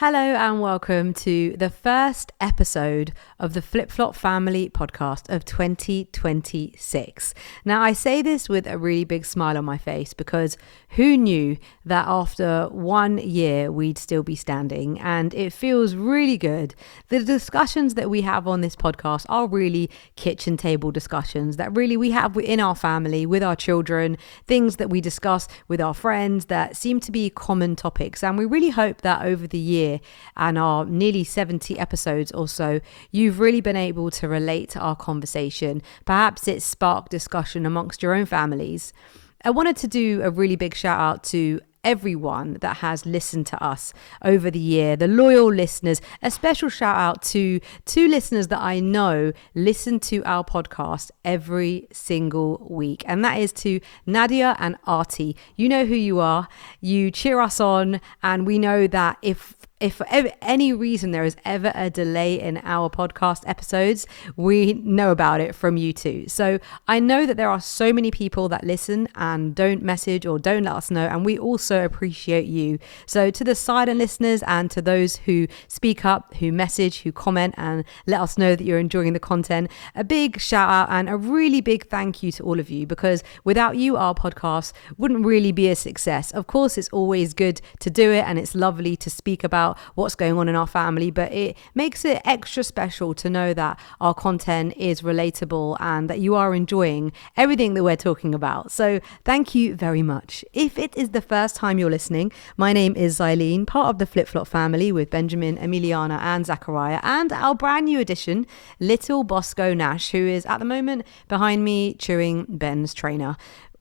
Hello and welcome to the first episode of the Flip Flop Family podcast of 2026. Now, I say this with a really big smile on my face because who knew that after 1 year we'd still be standing, and it feels really good. The discussions that we have on this podcast are really kitchen table discussions that really we have within our family, with our children, things that we discuss with our friends that seem to be common topics. And we really hope that over the year and our nearly 70 episodes or so, you've really been able to relate to our conversation. Perhaps it's sparked discussion amongst your own families. I wanted to do a really big shout out to everyone that has listened to us over the year, the loyal listeners. A special shout out to two listeners that I know listen to our podcast every single week, and that is to Nadia and Artie. You know who you are. You cheer us on, and we know that if for any reason there is ever a delay in our podcast episodes, we know about it from you too. So I know that there are so many people that listen and don't message or don't let us know, and we also appreciate you. So to the silent listeners and to those who speak up, who message, who comment and let us know that you're enjoying the content, a big shout out and a really big thank you to all of you, because without you, our podcast wouldn't really be a success. Of course, it's always good to do it and it's lovely to speak about what's going on in our family, but it makes it extra special to know that our content is relatable and that you are enjoying everything that we're talking about. So thank you very much. If it is the first time you're listening, my name is Zaileen, part of the Flip Flop family with Benjamin, Emiliana and Zachariah, and our brand new addition, little Bosco Nash, who is at the moment behind me chewing Ben's trainer.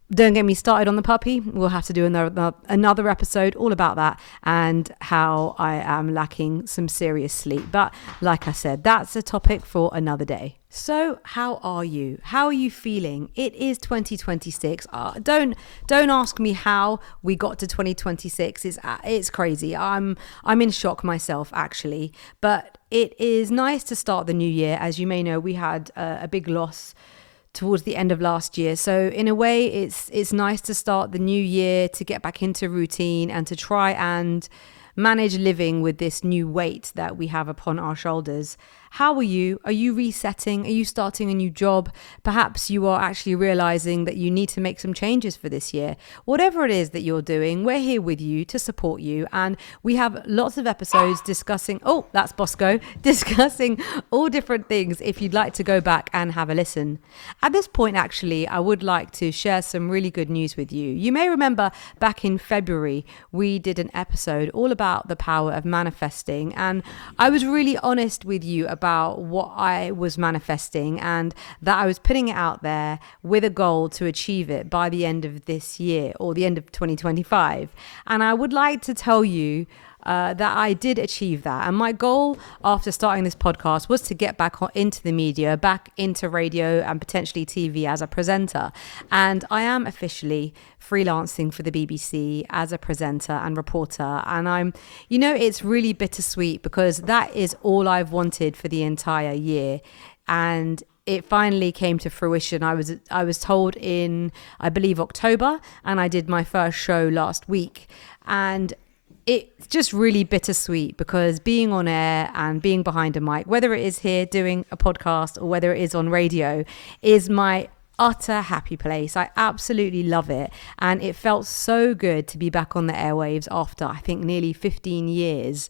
Don't get me started on the puppy. We'll have to do another episode all about that and how I am lacking some serious sleep. But like I said, that's a topic for another day. So how are you? How are you feeling? It is 2026. Don't ask me how we got to 2026. It's crazy. I'm in shock myself, actually. But it is nice to start the new year. As you may know, we had a big loss towards the end of last year. So in a way, it's nice to start the new year, to get back into routine and to try and manage living with this new weight that we have upon our shoulders. How are you? Are you resetting? Are you starting a new job? Perhaps you are actually realizing that you need to make some changes for this year. Whatever it is that you're doing, we're here with you to support you. And we have lots of episodes discussing, that's Bosco, discussing all different things if you'd like to go back and have a listen. At this point, actually, I would like to share some really good news with you. You may remember back in February, we did an episode all about the power of manifesting. And I was really honest with you about what I was manifesting and that I was putting it out there with a goal to achieve it by the end of this year or the end of 2025. And I would like to tell you that I did achieve that. And my goal after starting this podcast was to get back into the media, back into radio and potentially TV as a presenter. And I am officially freelancing for the BBC as a presenter and reporter. And it's really bittersweet because that is all I've wanted for the entire year. And it finally came to fruition. I was told in, I believe, October, and I did my first show last week. And it's just really bittersweet because being on air and being behind a mic, whether it is here doing a podcast or whether it is on radio, is my utter happy place. I absolutely love it. And it felt so good to be back on the airwaves after, I think, nearly 15 years.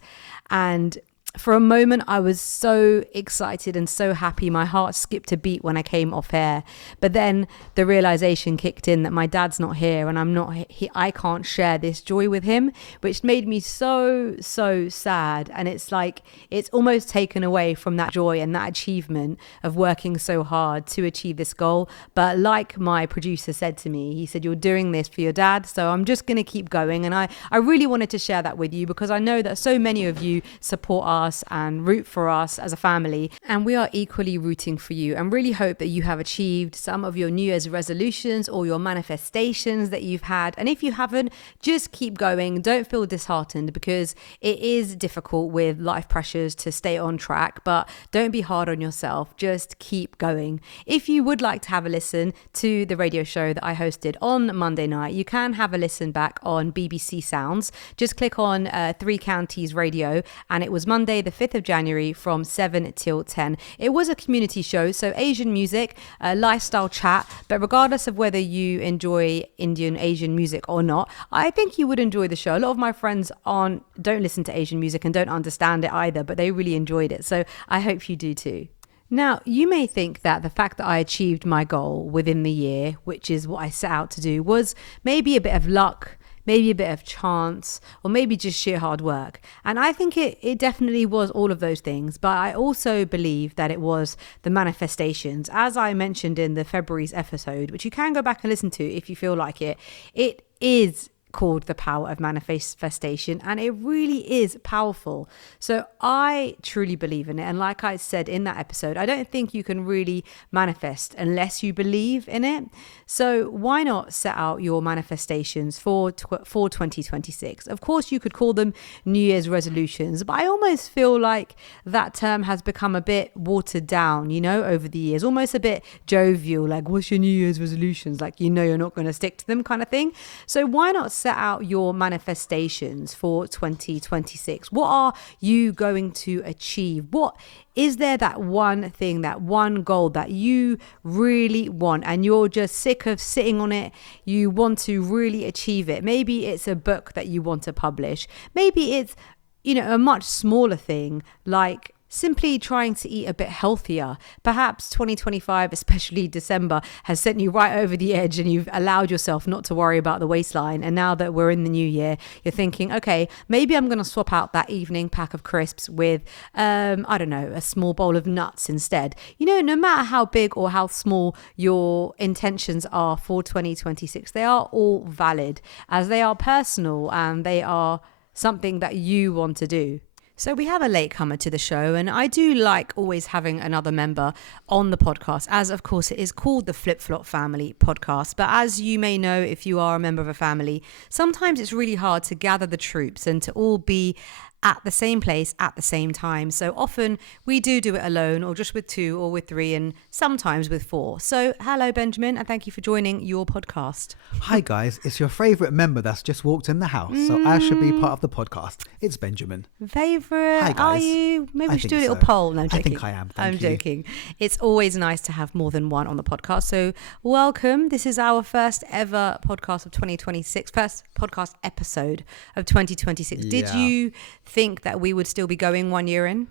And for a moment, I was so excited and so happy. My heart skipped a beat when I came off air. But then the realization kicked in that my dad's not here and I can't share this joy with him, which made me so, so sad. And it's like, it's almost taken away from that joy and that achievement of working so hard to achieve this goal. But like my producer said to me, he said, "You're doing this for your dad." So I'm just going to keep going. And I really wanted to share that with you because I know that so many of you support us us and root for us as a family. And we are equally rooting for you and really hope that you have achieved some of your New Year's resolutions or your manifestations that you've had. And if you haven't, just keep going. Don't feel disheartened, because it is difficult with life pressures to stay on track, but don't be hard on yourself. Just keep going. If you would like to have a listen to the radio show that I hosted on Monday night, you can have a listen back on BBC Sounds. Just click on Three Counties Radio, and it was Monday the 5th of January from 7 till 10. It was a community show, so Asian music, lifestyle chat, but regardless of whether you enjoy Indian Asian music or not, I think you would enjoy the show. A lot of my friends don't listen to Asian music and don't understand it either, but they really enjoyed it, so I hope you do too. Now, you may think that the fact that I achieved my goal within the year, which is what I set out to do, was maybe a bit of luck, maybe a bit of chance, or maybe just sheer hard work. And I think it definitely was all of those things. But I also believe that it was the manifestations. As I mentioned in the February's episode, which you can go back and listen to if you feel like it, it is called The Power of Manifestation, and it really is powerful. So I truly believe in it, and like I said in that episode, I don't think you can really manifest unless you believe in it. So why not set out your manifestations for 2026? Of course, you could call them New Year's resolutions, but I almost feel like that term has become a bit watered down, over the years, almost a bit jovial, like, what's your New Year's resolutions? Like, you're not going to stick to them kind of thing. So why not set out your manifestations for 2026? What are you going to achieve? What is there, that one thing, that one goal that you really want and you're just sick of sitting on it? You want to really achieve it. Maybe it's a book that you want to publish. Maybe it's, a much smaller thing, like simply trying to eat a bit healthier. Perhaps 2025, especially December, has sent you right over the edge and you've allowed yourself not to worry about the waistline. And now that we're in the new year, you're thinking, okay, maybe I'm going to swap out that evening pack of crisps with, a small bowl of nuts instead. No matter how big or how small your intentions are for 2026, they are all valid, as they are personal and they are something that you want to do. So we have a latecomer to the show, and I do like always having another member on the podcast, as of course it is called the Flip Flop Family Podcast. But as you may know, if you are a member of a family, sometimes it's really hard to gather the troops and to all be at the same place at the same time. So often we do it alone, or just with two, or with three, and sometimes with four. So hello, Benjamin, and thank you for joining your podcast. Hi guys, it's your favourite member that's just walked in the house, so I should be part of the podcast. It's Benjamin. Favourite? Hi guys. Are you? Maybe we should do a little so. poll. No, I'm joking. I think I am. I'm joking. It's always nice to have more than one on the podcast. So welcome. This is our first ever podcast of 2026, first podcast episode of 2026. Yeah. Did you think that we would still be going 1 year in?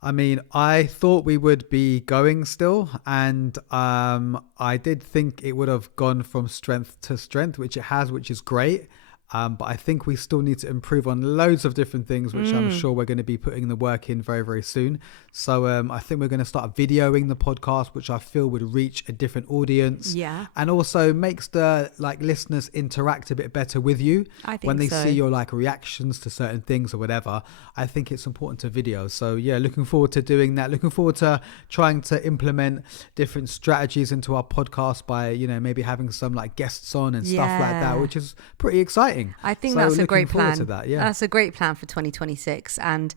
I mean, I thought we would be going still, and I did think it would have gone from strength to strength, which it has, which is great. But I think we still need to improve on loads of different things, which I'm sure we're going to be putting the work in very, very soon. So I think we're going to start videoing the podcast, which I feel would reach a different audience. Yeah. And also makes the listeners interact a bit better with you. I think when they so. see your reactions to certain things or whatever. I think it's important to video. So yeah, looking forward to doing that. Looking forward to trying to implement different strategies into our podcast by, maybe having some guests on and stuff like that, which is pretty exciting. I think that's a great plan. To that, yeah. That's a great plan for 2026. And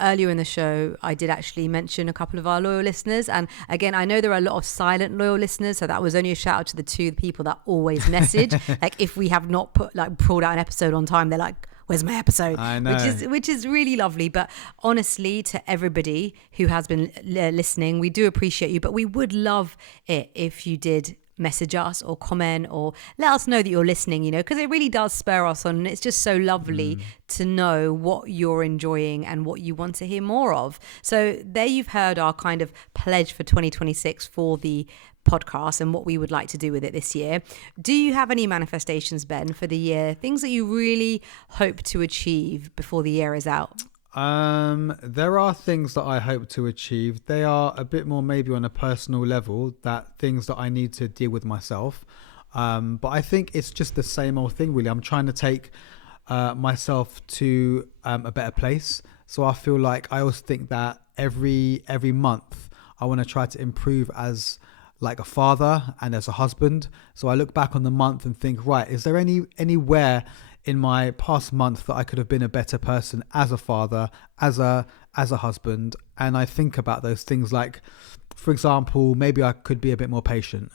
earlier in the show, I did actually mention a couple of our loyal listeners. And again, I know there are a lot of silent loyal listeners. So that was only a shout out to the two people that always message. If we have not pulled out an episode on time, they're like, where's my episode? I know. Which is really lovely. But honestly, to everybody who has been listening, we do appreciate you. But we would love it if you did message us or comment or let us know that you're listening, because it really does spur us on, and it's just so lovely to know what you're enjoying and what you want to hear more of. So there you've heard our kind of pledge for 2026 for the podcast and what we would like to do with it this year. Do you have any manifestations, Ben, for the year? Things that you really hope to achieve before the year is out? There are things that I hope to achieve. They are a bit more maybe on a personal level, that things that I need to deal with myself. But I think it's just the same old thing, really. I'm trying to take myself to a better place. So I feel like I always think that every month I want to try to improve as like a father and as a husband. So I look back on the month and think, right, is there anywhere in my past month that I could have been a better person as a father, as a husband? And I think about those things, like, for example, maybe I could be a bit more patient.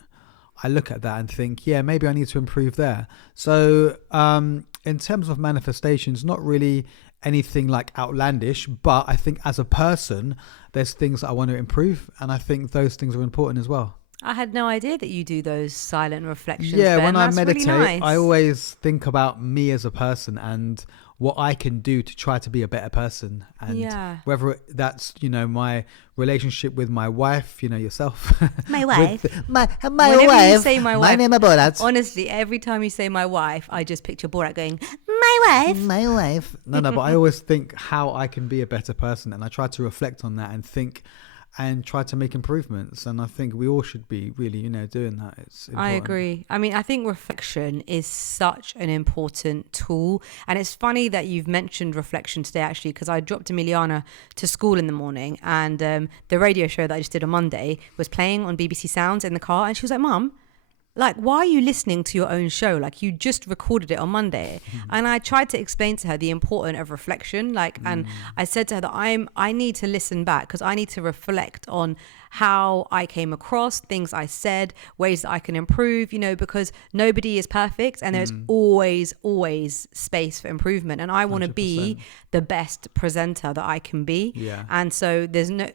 I look at that and think, yeah, maybe I need to improve there. So in terms of manifestations, not really anything like outlandish, but I think as a person, there's things that I want to improve. And I think those things are important as well. I had no idea that you do those silent reflections. Yeah, Ben. when That's I meditate, really nice. I always think about me as a person and what I can do to try to be a better person. And whether that's, my relationship with my wife, yourself. My wife. my Whenever wife. you say my wife, name is Borat. Honestly, every time you say my wife, I just picture Borat going, my wife. My wife. No, but I always think how I can be a better person. And I try to reflect on that and think and try to make improvements. And I think we all should be really, doing that. It's important. I agree. I mean, I think reflection is such an important tool. And it's funny that you've mentioned reflection today, actually, because I dropped Emiliana to school in the morning, and the radio show that I just did on Monday was playing on BBC Sounds in the car. And she was like, Mum, like, why are you listening to your own show? Like, you just recorded it on Monday. And I tried to explain to her the importance of reflection. And I said to her that I need to listen back, because I need to reflect on how I came across, things I said, ways that I can improve, because nobody is perfect and there's always space for improvement. And I want to be the best presenter that I can be. Yeah. And so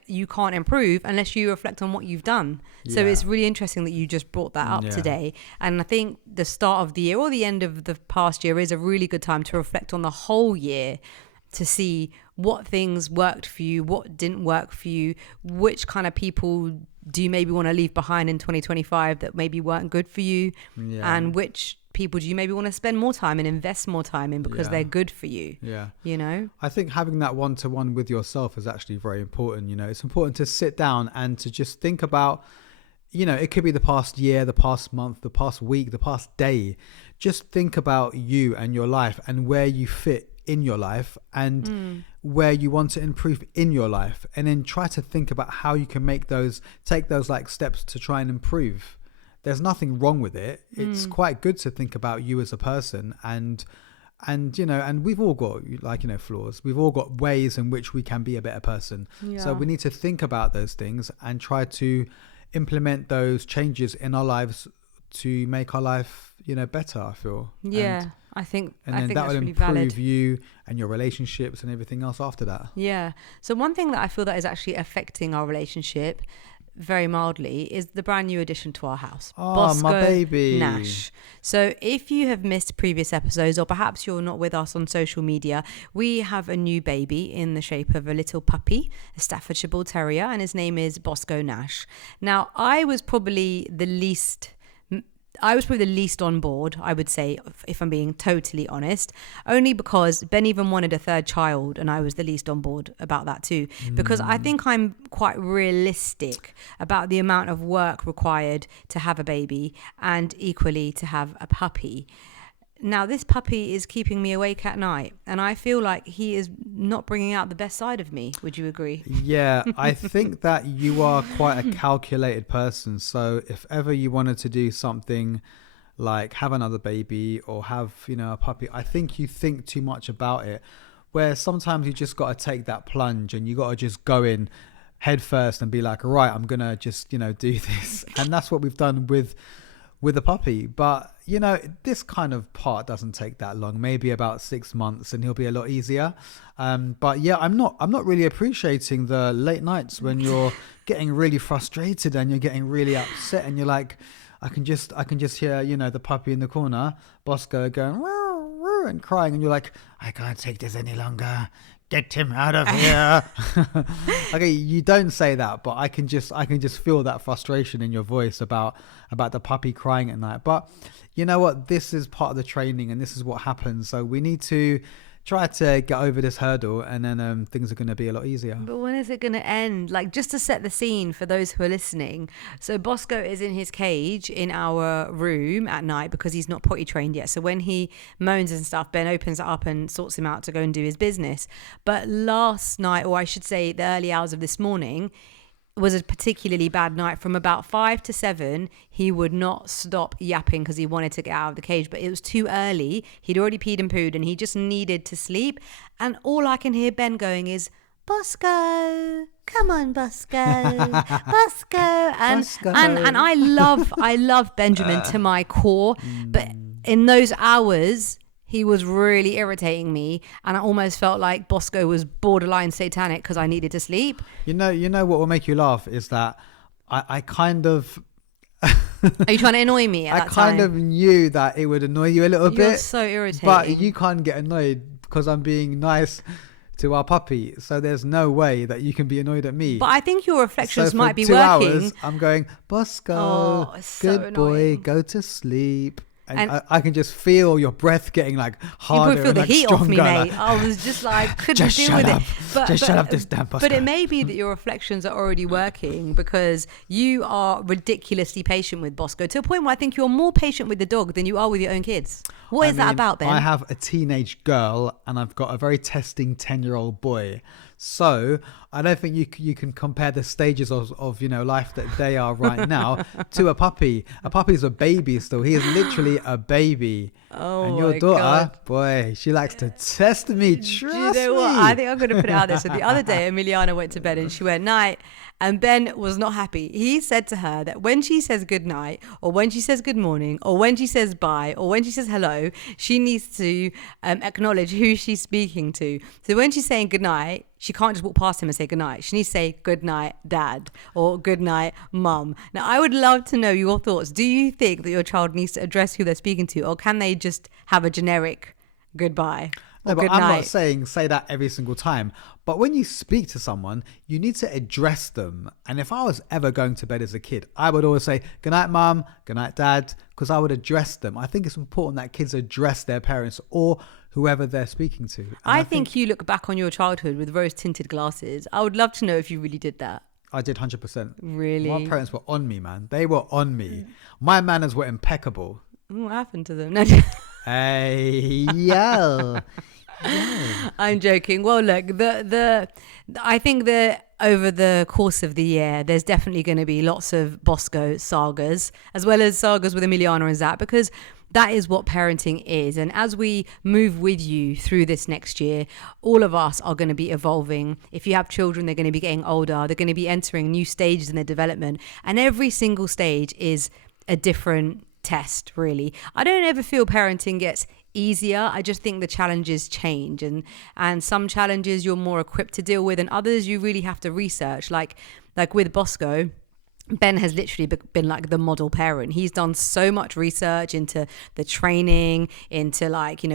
you can't improve unless you reflect on what you've done. So it's really interesting that you just brought that up today. And I think the start of the year or the end of the past year is a really good time to reflect on the whole year, to see what things worked for you, what didn't work for you, which kind of people do you maybe want to leave behind in 2025 that maybe weren't good for you, and which people do you maybe want to spend more time and invest more time in because they're good for you. I think having that one-to-one with yourself is actually very important. It's important to sit down and to just think about, it could be the past year, the past month, the past week, the past day. Just think about you and your life and where you fit in your life and where you want to improve in your life, and then try to think about how you can take those like steps to try and improve. There's nothing wrong with it. It's quite good to think about you as a person, and we've all got flaws. We've all got ways in which we can be a better person. So we need to think about those things and try to implement those changes in our lives to make our life better, I feel. I think that that's will really improve valid. you and your relationships and everything else after that. So one thing that I feel that is actually affecting our relationship very mildly is the brand new addition to our house, Bosco my baby Nash. So if you have missed previous episodes, or perhaps you're not with us on social media, we have a new baby in the shape of a little puppy, a Staffordshire Bull Terrier, and his name is Bosco Nash. Now, I was probably the least on board, I would say, if I'm being totally honest, only because Ben even wanted a third child, and I was the least on board about that too, because I think I'm quite realistic about the amount of work required to have a baby and equally to have a puppy. Now, this puppy is keeping me awake at night, and I feel like he is not bringing out the best side of me. Would you agree? Yeah, I think that you are quite a calculated person. So if ever you wanted to do something like have another baby or have, a puppy, I think you think too much about it, where sometimes you just got to take that plunge and you got to just go in head first and be like, right, I'm going to just, do this. And that's what we've done with a puppy. But this kind of part doesn't take that long, maybe about 6 months, and he'll be a lot easier. But yeah, I'm not really appreciating the late nights when you're getting really frustrated and you're getting really upset, and you're like, I can just hear the puppy in the corner, Bosco, going woo, woo, and crying, and you're like, I can't take this any longer. Get him out of here. Okay, you don't say that, but I can just feel that frustration in your voice about the puppy crying at night. But you know what? This is part of the training, and this is what happens. So we need to try to get over this hurdle, and then things are going to be a lot easier. But when is it going to end? Like, just to set the scene for those who are listening. So Bosco is in his cage in our room at night because he's not potty trained yet. So when he moans and stuff, Ben opens it up and sorts him out to go and do his business. But last night, or I should say the early hours of this morning, was a particularly bad night. From about 5 to 7, he would not stop yapping because he wanted to get out of the cage, but it was too early. He'd already peed and pooed and he just needed to sleep. And all I can hear Ben going is, Bosco, come on, Bosco, Bosco. And Bosco. and I love Benjamin to my core, but in those hours he was really irritating me, and I almost felt like Bosco was borderline satanic because I needed to sleep. You know what will make you laugh is that I kind of... Are you trying to annoy me at that kind time? of knew that it would annoy you a little bit. You're so irritating. But you can't get annoyed because I'm being nice to our puppy. So there's no way that you can be annoyed at me. But I think your reflections so might be 2 working. hours, I'm going, Bosco, Oh, it's so good boy, annoying. go to sleep. And And- I can just feel your breath getting like You harder. probably feel and the like heat off me, stronger, mate. I was just like, couldn't Just deal shut with up. it. Just shut up this damn But Bosco. it may be that your reflections are already working because you are ridiculously patient with Bosco to a point where I think you're more patient with the dog than you are with your own kids. What is that about, Ben? I have a teenage girl and I've got a very testing 10-year-old boy. So I don't think you can compare the stages of life that they are right now to a puppy. A puppy's a baby still. He is literally a baby. Oh, and your my daughter, God. boy, she likes to test me. Trust Do you know what? me. I think I'm going to put it out there. So the other day, Emiliana went to bed and she went, night. And Ben was not happy. He said to her that when she says good night, or when she says good morning, or when she says bye, or when she says hello, she needs to acknowledge who she's speaking to. So when she's saying good night, she can't just walk past him and say good night. She needs to say good night, dad, or good night, mum. Now, I would love to know your thoughts. Do you think that your child needs to address who they're speaking to, or can they just have a generic goodbye? No, but Good I'm night. not saying say that every single time. But when you speak to someone, you need to address them. And if I was ever going to bed as a kid, I would always say, good night, mum, good night, dad, because I would address them. I think it's important that kids address their parents or whoever they're speaking to. And I think you look back on your childhood with rose-tinted glasses. I would love to know if you really did that. I did 100%. Really? My parents were on me, man. They were on me. My manners were impeccable. What happened to them? No, Hey, yo. I'm joking. Well, look, I think that over the course of the year, there's definitely going to be lots of Bosco sagas, as well as sagas with Emiliana and Zach, because that is what parenting is. And as we move with you through this next year, all of us are going to be evolving. If you have children, they're going to be getting older. They're going to be entering new stages in their development. And every single stage is a different test, really. I don't ever feel parenting gets easier. I just think the challenges change, and some challenges you're more equipped to deal with, and others you really have to research. Like with Bosco, Ben has literally been like the model parent. He's done so much research into the training, into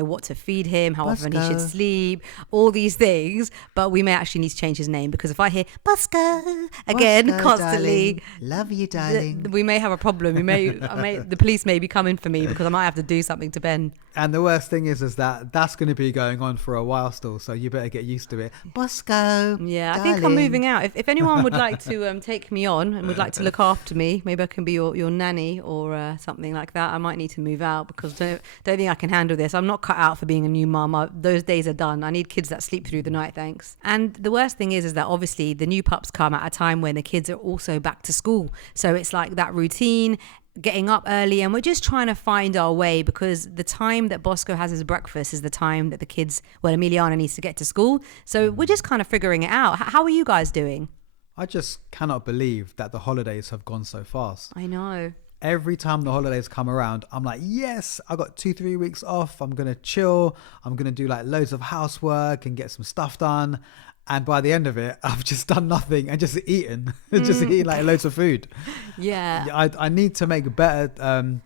what to feed him, how often he should sleep, all these things. But we may actually need to change his name, because if I hear Bosco again Bosco, constantly, darling. Love you, darling. we may have a problem. The police may be coming for me because I might have to do something to Ben. And the worst thing is that that's going to be going on for a while still, so you better get used to it. Bosco. Yeah, I darling. think I'm moving out. If anyone would like to take me on and would like to look after me, maybe I can be your nanny or something like that. I might need to move out because don't think I can handle this. I'm not cut out for being a new mum. Those days are done. I need kids that sleep through the night, thanks. And the worst thing is that obviously the new pups come at a time when the kids are also back to school. So it's like that routine, getting up early, and we're just trying to find our way, because the time that Bosco has his breakfast is the time that the kids, Emiliana needs to get to school. So we're just kind of figuring it out. How are you guys doing? I just cannot believe that the holidays have gone so fast. I know. Every time the holidays come around, I'm like, yes, I got 2-3 weeks off. I'm going to chill. I'm going to do like loads of housework and get some stuff done. And by the end of it, I've just done nothing and just eaten, just eating like loads of food. Yeah. I need to make better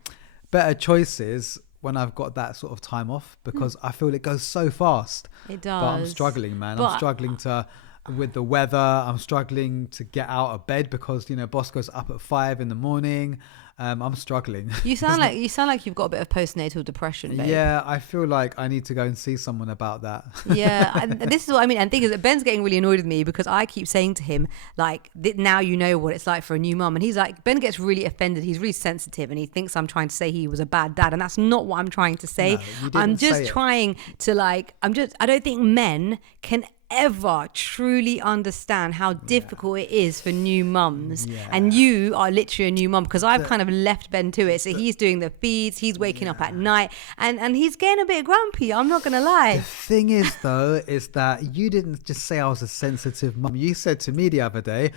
choices when I've got that sort of time off, because I feel it goes so fast. It does. But I'm struggling, man. I'm struggling to with the weather. I'm struggling to get out of bed because, boss goes up at 5 a.m. I'm struggling. You sound like you've got a bit of postnatal depression, babe. Yeah, I feel like I need to go and see someone about that. Yeah, and this is what I mean. And the thing is that Ben's getting really annoyed with me because I keep saying to him, like, now you know what it's like for a new mum. And he's like, Ben gets really offended. He's really sensitive and he thinks I'm trying to say he was a bad dad. And that's not what I'm trying to say. No, I'm just trying to I don't think men can ever truly understand how difficult it is for new mums. And you are literally a new mum because I've kind of left Ben to it. So he's doing the feeds, he's waking up at night and he's getting a bit grumpy, I'm not gonna lie. The thing is though, is that you didn't just say I was a sensitive mum. You said to me the other day,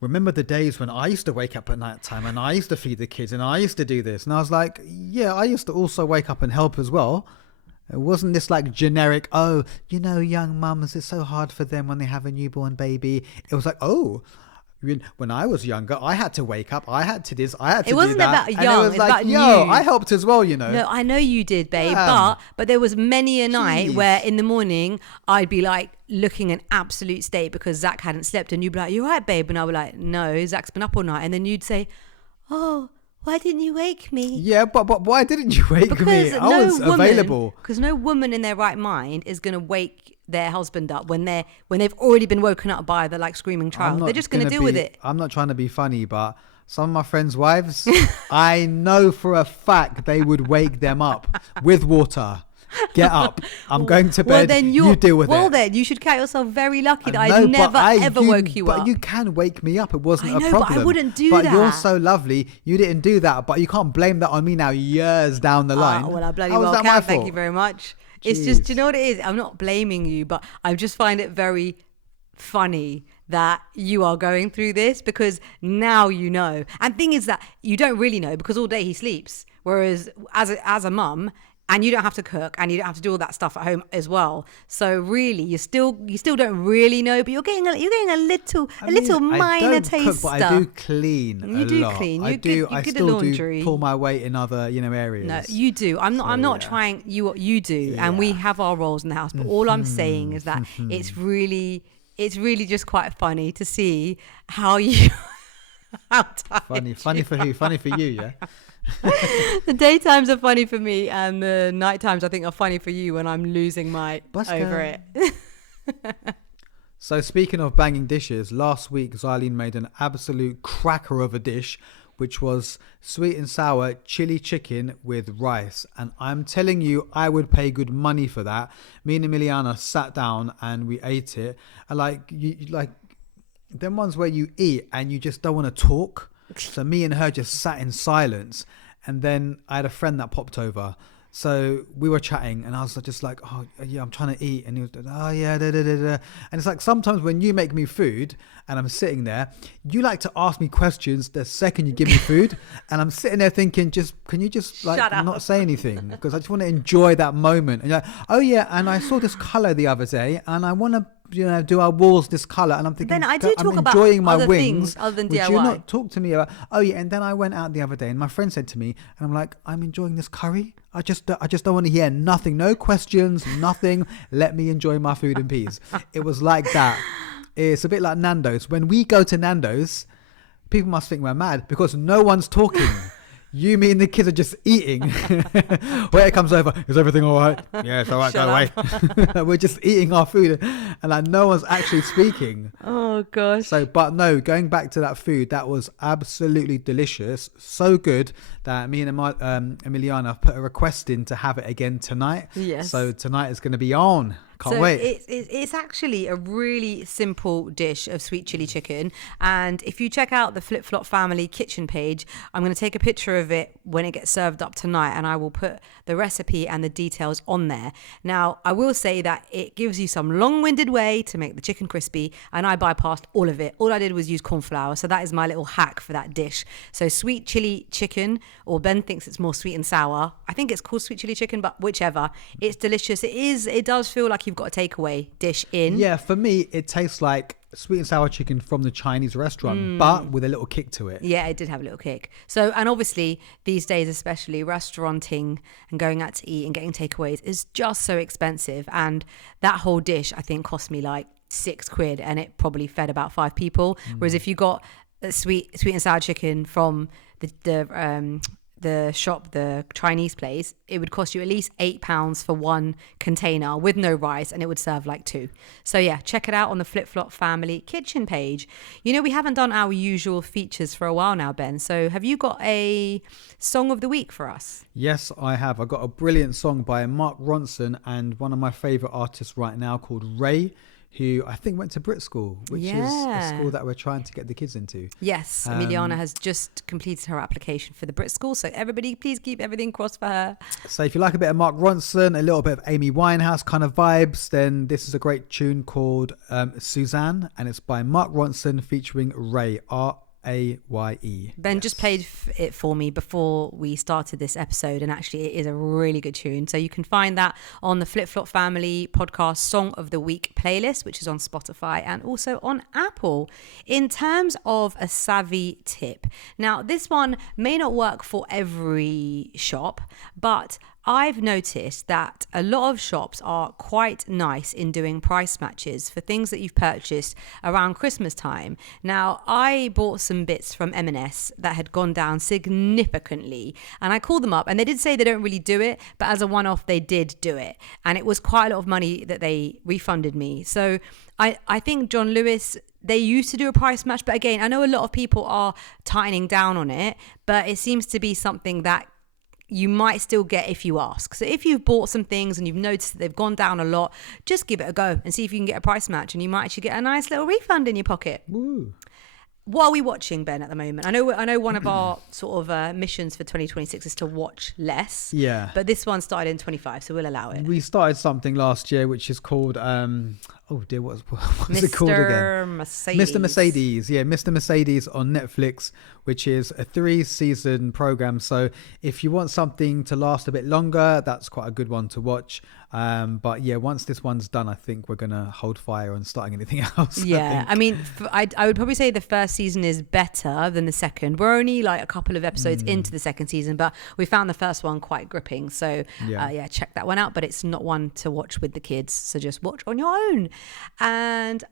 remember the days when I used to wake up at night time and I used to feed the kids and I used to do this? And I was like, yeah, I used to also wake up and help as well. It wasn't this like generic, young mums, it's so hard for them when they have a newborn baby. It was like, when I was younger, I had to wake up, I had to this, I had to do that. It wasn't about young, it was about you. I helped as well, No, I know you did, babe, but there was many a night where in the morning I'd be like looking an absolute state because Zach hadn't slept and you'd be like, "You right, babe?" And I would like, "No, Zach's been up all night." And then you'd say, "Oh, why didn't you wake me?" Yeah, but why didn't you wake me? I was available. Because no woman in their right mind is going to wake their husband up when they've already been woken up by the screaming child. They're just going to deal with it. I'm not trying to be funny, but some of my friends' wives, I know for a fact they would wake them up with water. Get up. I'm going to bed. Well, then you deal with it. Well, then you should count yourself very lucky that I never ever woke you up. But you can wake me up. It wasn't a problem. But I wouldn't do that. But you're so lovely. You didn't do that. But you can't blame that on me now years down the line. Well, I bloody well can. Thank you very much. Jeez. It's just, do you know what it is? I'm not blaming you, but I just find it very funny that you are going through this because now you know. And thing is that you don't really know because all day he sleeps. Whereas as a mum, and you don't have to cook and you don't have to do all that stuff at home as well. So really, you still don't really know, but you're getting a little minor taste. But I do clean. You do clean. I still do pull my weight in other areas. No, you do. I'm not trying you do, and we have our roles in the house. But all I'm saying is that it's really just quite funny to see how you. How tired. Funny for who? Funny for you, yeah. The daytimes are funny for me and the night times I think are funny for you when I'm losing my over it. So speaking of banging dishes, last week Zaileen made an absolute cracker of a dish, which was sweet and sour chili chicken with rice. And I'm telling you, I would pay good money for that. Me and Emiliana sat down and we ate it. And them ones where you eat and you just don't want to talk. So me and her just sat in silence. And then I had a friend that popped over. So we were chatting and I was just like, "Oh yeah, I'm trying to eat." And he was, "Oh yeah, da, da, da, da." And it's like sometimes when you make me food and I'm sitting there, you like to ask me questions the second you give me food. And I'm sitting there thinking, can you just not say anything? Because I just want to enjoy that moment. And you're like, "Oh yeah, and I saw this color the other day and I want to do our walls this color." And I'm thinking, then I do talk about enjoying my other wings. things other than Would DIY. you not talk to me about? Oh yeah, and then I went out the other day, and my friend said to me, and I'm like, "I'm enjoying this curry. I just don't want to hear nothing, no questions, nothing. Let me enjoy my food in peace." It was like that. It's a bit like Nando's. When we go to Nando's, people must think we're mad because no one's talking. You, me, and the kids are just eating. Where it comes over, is everything all right? Yeah, it's all right. Go away. We're just eating our food, and no one's actually speaking. Oh gosh. So, but no, going back to that food, that was absolutely delicious. So good that me and Emiliana put a request in to have it again tonight. Yes. So tonight is going to be on. Can't wait. It's actually a really simple dish of sweet chili chicken. And if you check out the Flip Flop Family kitchen page, I'm going to take a picture of it when it gets served up tonight. And I will put the recipe and the details on there. Now, I will say that it gives you some long-winded way to make the chicken crispy. And I bypassed all of it. All I did was use corn flour. So that is my little hack for that dish. So sweet chili chicken, or Ben thinks it's more sweet and sour. I think it's called sweet chili chicken, but whichever. It's delicious. It does feel like you've got a takeaway dish in. Yeah, for me, it tastes like sweet and sour chicken from the Chinese restaurant, but with a little kick to it. Yeah, it did have a little kick. So, and obviously these days, especially restauranting and going out to eat and getting takeaways is just so expensive. And that whole dish, I think, cost me like £6 and it probably fed about 5 people. Whereas if you got a sweet and sour chicken from the shop, the Chinese place, it would cost you at least £8 for one container with no rice, and it would serve like 2. So yeah, check it out on the Flip Flop Family kitchen page. You know, we haven't done our usual features for a while now, Ben. So have you got a song of the week for us? Yes, I have. I got a brilliant song by Mark Ronson and one of my favorite artists right now called Ray, who I think went to Brit School, which is a school that we're trying to get the kids into. Yes, Emiliana has just completed her application for the Brit School, so everybody please keep everything crossed for her. So if you like a bit of Mark Ronson, a little bit of Amy Winehouse kind of vibes, then this is a great tune called Suzanne, and it's by Mark Ronson featuring Ray, Raye. Ben just played it for me before we started this episode, and actually it is a really good tune. So you can find that on the Flip Flop Family podcast Song of the Week playlist, which is on Spotify and also on Apple. In terms of a savvy tip, now this one may not work for every shop, but I've noticed that a lot of shops are quite nice in doing price matches for things that you've purchased around Christmas time. Now, I bought some bits from M&S that had gone down significantly, and I called them up, and they did say they don't really do it, but as a one-off, they did do it. And it was quite a lot of money that they refunded me. So I think John Lewis, they used to do a price match, but again, I know a lot of people are tightening down on it, but it seems to be something that you might still get if you ask. So if you've bought some things and you've noticed that they've gone down a lot, just give it a go and see if you can get a price match, and you might actually get a nice little refund in your pocket. Woo. What are we watching, Ben, at the moment? I know one of our sort of missions for 2026 is to watch less. Yeah. But this one started in 25, so we'll allow it. We started something last year which is called oh dear, what's it called again? Mercedes. Mr. Mercedes. Yeah, Mr. Mercedes on Netflix, which is a 3-season program. So if you want something to last a bit longer, that's quite a good one to watch. But yeah, once this one's done, I think we're gonna hold fire on starting anything else. Yeah, I mean, I would probably say the first season is better than the second. We're only like a couple of episodes into the second season, but we found the first one quite gripping. So yeah, check that one out. But it's not one to watch with the kids, so just watch on your own. And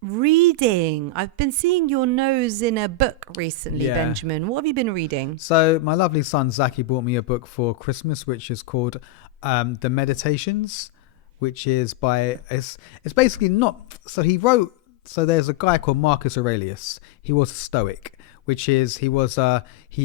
reading, I've been seeing your nose in a book recently, Benjamin. What have you been reading? So my lovely son Zaki bought me a book for Christmas, which is called The Meditations, which is by it's basically not, so there's a guy called Marcus Aurelius. He was a Stoic, which is he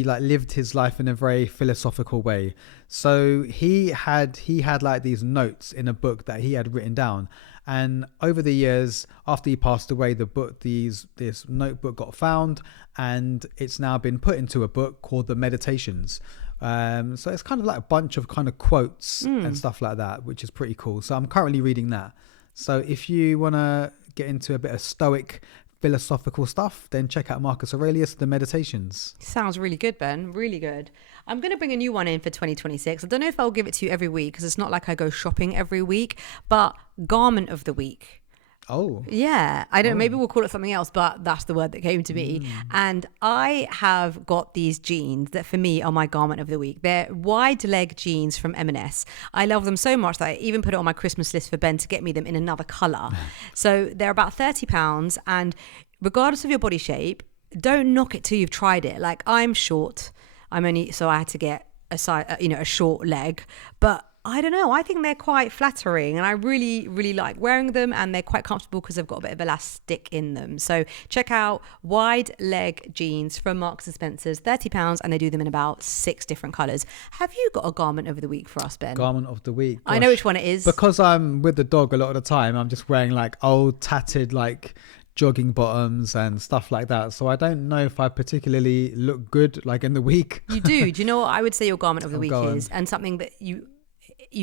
like lived his life in a very philosophical way. So he had like these notes in a book that he had written down, and over the years after he passed away, this notebook got found, and it's now been put into a book called The Meditations. So it's kind of like a bunch of kind of quotes and stuff like that, which is pretty cool. So I'm currently reading that. So if you want to get into a bit of Stoic philosophical stuff, then check out Marcus Aurelius, The Meditations. Sounds really good, Ben. Really good. I'm going to bring a new one in for 2026. I don't know if I'll give it to you every week, because it's not like I go shopping every week, but Garment of the Week. Oh. Yeah. I don't know, maybe we'll call it something else, but that's the word that came to me. And I have got these jeans that for me are my Garment of the Week. They're wide leg jeans from M&S. I love them so much that I even put it on my Christmas list for Ben to get me them in another colour. So they're about £30, and regardless of your body shape, don't knock it till you've tried it. Like, I'm short. So I had to get a short leg, but I don't know. I think they're quite flattering, and I really, really like wearing them, and they're quite comfortable because they've got a bit of elastic in them. So check out wide leg jeans from Marks and Spencer's, £30, and they do them in about 6 different colours. Have you got a Garment of the Week for us, Ben? Garment of the Week. Gosh. I know which one it is. Because I'm with the dog a lot of the time, I'm just wearing like old tattered like jogging bottoms and stuff like that, so I don't know if I particularly look good like in the week. You do you know what I would say your Garment of the Week is, and something that you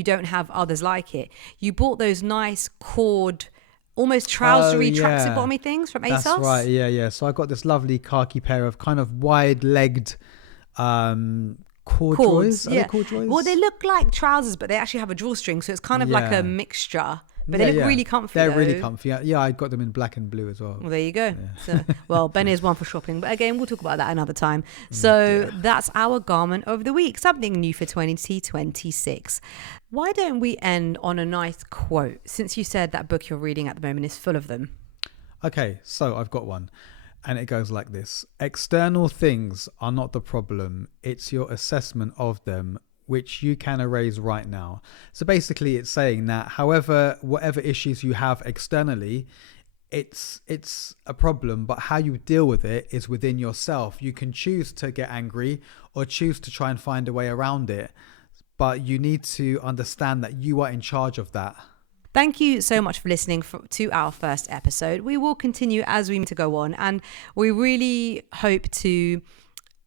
don't have others like it? You bought those nice cord, almost trousery tracksuit bottomy things from ASOS. That's right, yeah. So I got this lovely khaki pair of kind of wide-legged corduroys. Yeah. Well, they look like trousers, but they actually have a drawstring, so it's kind of like a mixture. But they look really comfy. They're really comfy. Yeah, I got them in black and blue as well. Well, there you go. So, well, Ben is one for shopping, but again, we'll talk about that another time. So that's our garment of the week, something new for 2026. Why don't we end on a nice quote, since you said that book you're reading at the moment is full of them? Okay, so I've got one. And it goes like this. External things are not the problem. It's your assessment of them, which you can erase right now. So basically it's saying that whatever issues you have externally, it's a problem, but how you deal with it is within yourself. You can choose to get angry or choose to try and find a way around it. But you need to understand that you are in charge of that. Thank you so much for listening to our first episode. We will continue as we go on, and we really hope to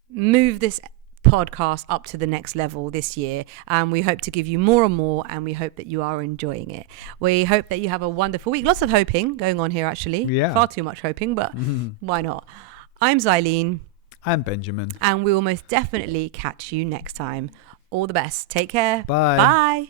move this podcast up to the next level this year, and we hope to give you more and more, and we hope that you are enjoying it. We hope that you have a wonderful week. Lots of hoping going on here, actually. Yeah. Far too much hoping, but why not? I'm Zaileen. I'm Benjamin. And we will most definitely catch you next time. All the best. Take care. Bye. Bye.